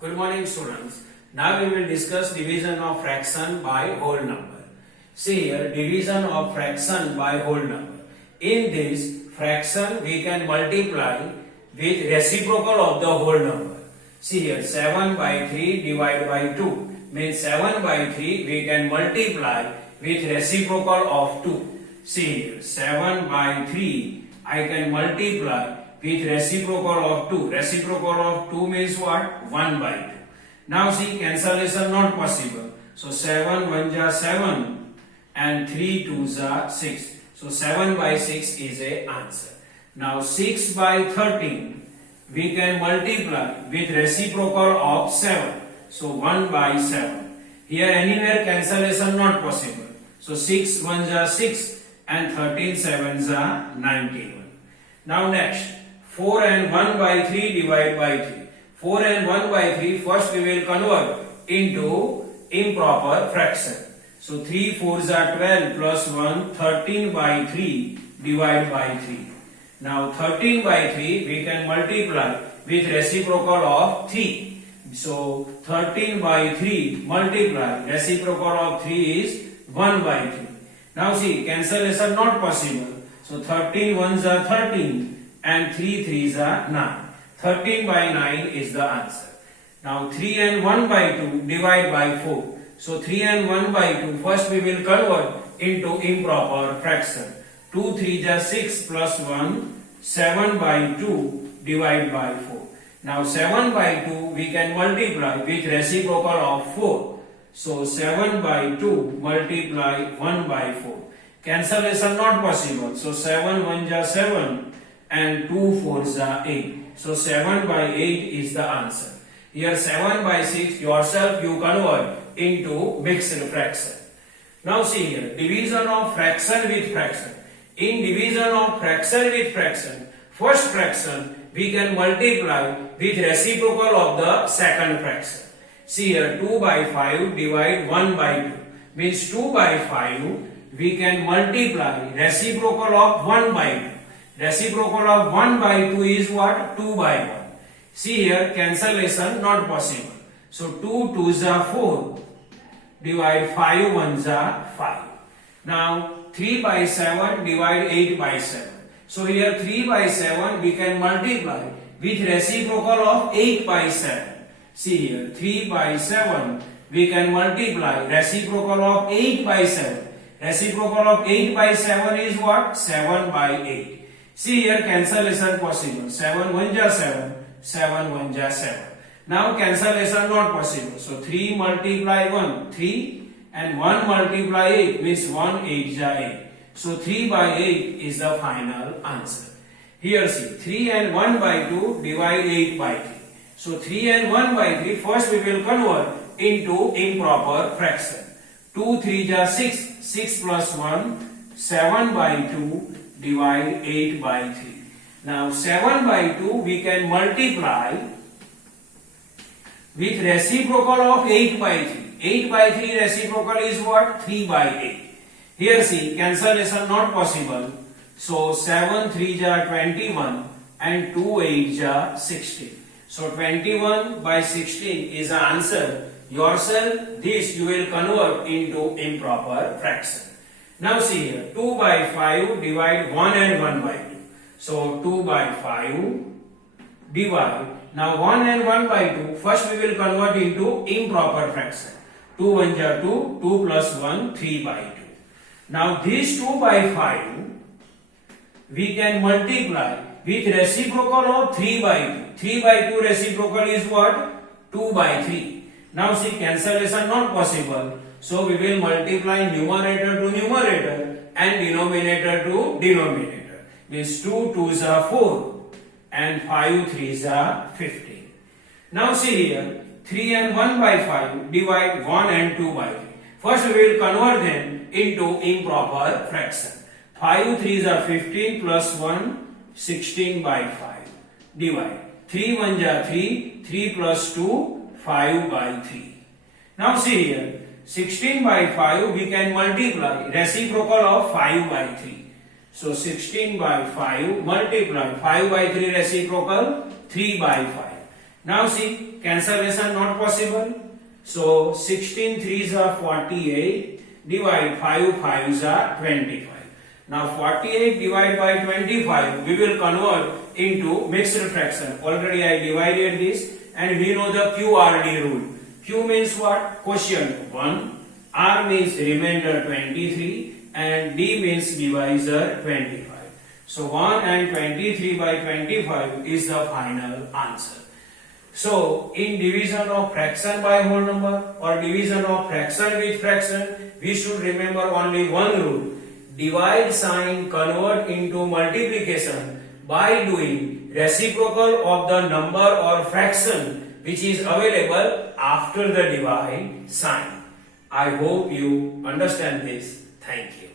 Good morning, students. Now we will discuss division of fraction by whole number. See here, division of fraction by whole number. In this fraction, we can multiply with reciprocal of the whole number. See here, 7 by 3 divided by 2 means 7 by 3 we can multiply with reciprocal of 2. See here, 7 by 3 I can multiply with reciprocal of 2. Reciprocal of 2 means what? 1 by 2. Now see, cancellation not possible. So 7 1 ja 7 and 3 2 ja 6. So 7 by 6 is a answer. Now 6 by 13 we can multiply with reciprocal of 7. So 1 by 7. Here anywhere cancellation not possible. So 6 1 ja 6 and 13 7 ja 91. Now next, 4 and 1 by 3 divided by 3. 4 and 1 by 3, first we will convert into improper fraction. So 3 4s are 12 plus 1, 13 by 3 divided by 3. Now 13 by 3 we can multiply with reciprocal of 3. So 13 by 3 multiply, reciprocal of 3 is 1 by 3. Now see, cancellation not possible. So 13 1s are 13 and 3 3s are 9. 13 by 9 is the answer. Now 3 and 1 by 2 divide by 4. So 3 and 1 by 2, first we will convert into improper fraction. 2 3 ja 6 plus 1, 7 by 2 divide by 4. Now 7 by 2 we can multiply with reciprocal of 4. So 7 by 2 multiply 1 by 4. Cancellation not possible. So 7 1 ja 7 and 2 4s ja 8. So 7 by 8 is the answer. Here 7 by 6 yourself you convert into mixed fraction. Now see here, division of fraction with fraction. In division of fraction with fraction, first fraction we can multiply with reciprocal of the second fraction. See here, 2 by 5 divide 1 by 2 means 2 by 5 we can multiply reciprocal of 1 by 2. Reciprocal of 1 by 2 is what? 2 by 1. See here, cancellation not possible. So 2 2s are 4 divide 5 1s are 5. Now 3 by 7 divide 8 by 7. So here 3 by 7 we can multiply with reciprocal of 8 by 7. See here, 3 by 7 we can multiply reciprocal of 8 by 7. Reciprocal of 8 by 7 is what? 7 by 8. See here, cancellation possible. 7 1 ja 7, 7 1 ja 7. Now cancellation not possible. So 3 multiply 1, 3 and 1 multiply 8 means 1 8 ja 8. So 3 by 8 is the final answer. Here see, 3 and 1 by 2 divide 8 by 3. So 3 and 1 by 3, first we will convert into improper fraction. 2 3 ja 6, 6 plus 1, 7 by 2 divide 8 by 3. Now 7 by 2 we can multiply with reciprocal of 8 by 3. 8 by 3 reciprocal is what? 3 by 8. Here see, cancellation not possible. So 7 3 ja 21 and 2 8 ja 16. So 21 by 16 is the answer. Yourself this you will convert into improper fraction. Now see here, 2 by 5 divide 1 and 1 by 2. So 2 by 5 divide. Now 1 and 1 by 2, first we will convert into improper fraction. 2 1 ja 2, 2 plus 1, 3 by 2. Now this 2 by 5 we can multiply with reciprocal of 3 by 2. 3 by 2 reciprocal is what? 2 by 3. Now see, cancellation not possible. So we will multiply numerator to numerator and denominator to denominator. Means 2 2s are 4 and 5 3s are 15. Now see here, 3 and 1 by 5 divide 1 and 2 by 3. First we will convert them into improper fraction. 5 3s are 15 plus 1, 16 by 5. Divide. 3 1 ja 3, 3 plus 2, 5 by 3. Now see here, 16 by 5 we can multiply reciprocal of 5 by 3. So 16 by 5 multiply 5 by 3 reciprocal 3 by 5. Now see, cancellation not possible. So 16 threes are 48, divide 5 5s are 25. Now 48 divided by 25, we will convert into mixed fraction. Already I divided this, and we know the QRD rule. Q means what? Quotient 1, R means remainder 23, and D means divisor 25. So 1 and 23 by 25 is the final answer. So in division of fraction by whole number or division of fraction with fraction, we should remember only one rule. Divide sign convert into multiplication by doing reciprocal of the number or fraction which is available after the divide sign. I hope you understand this. Thank you.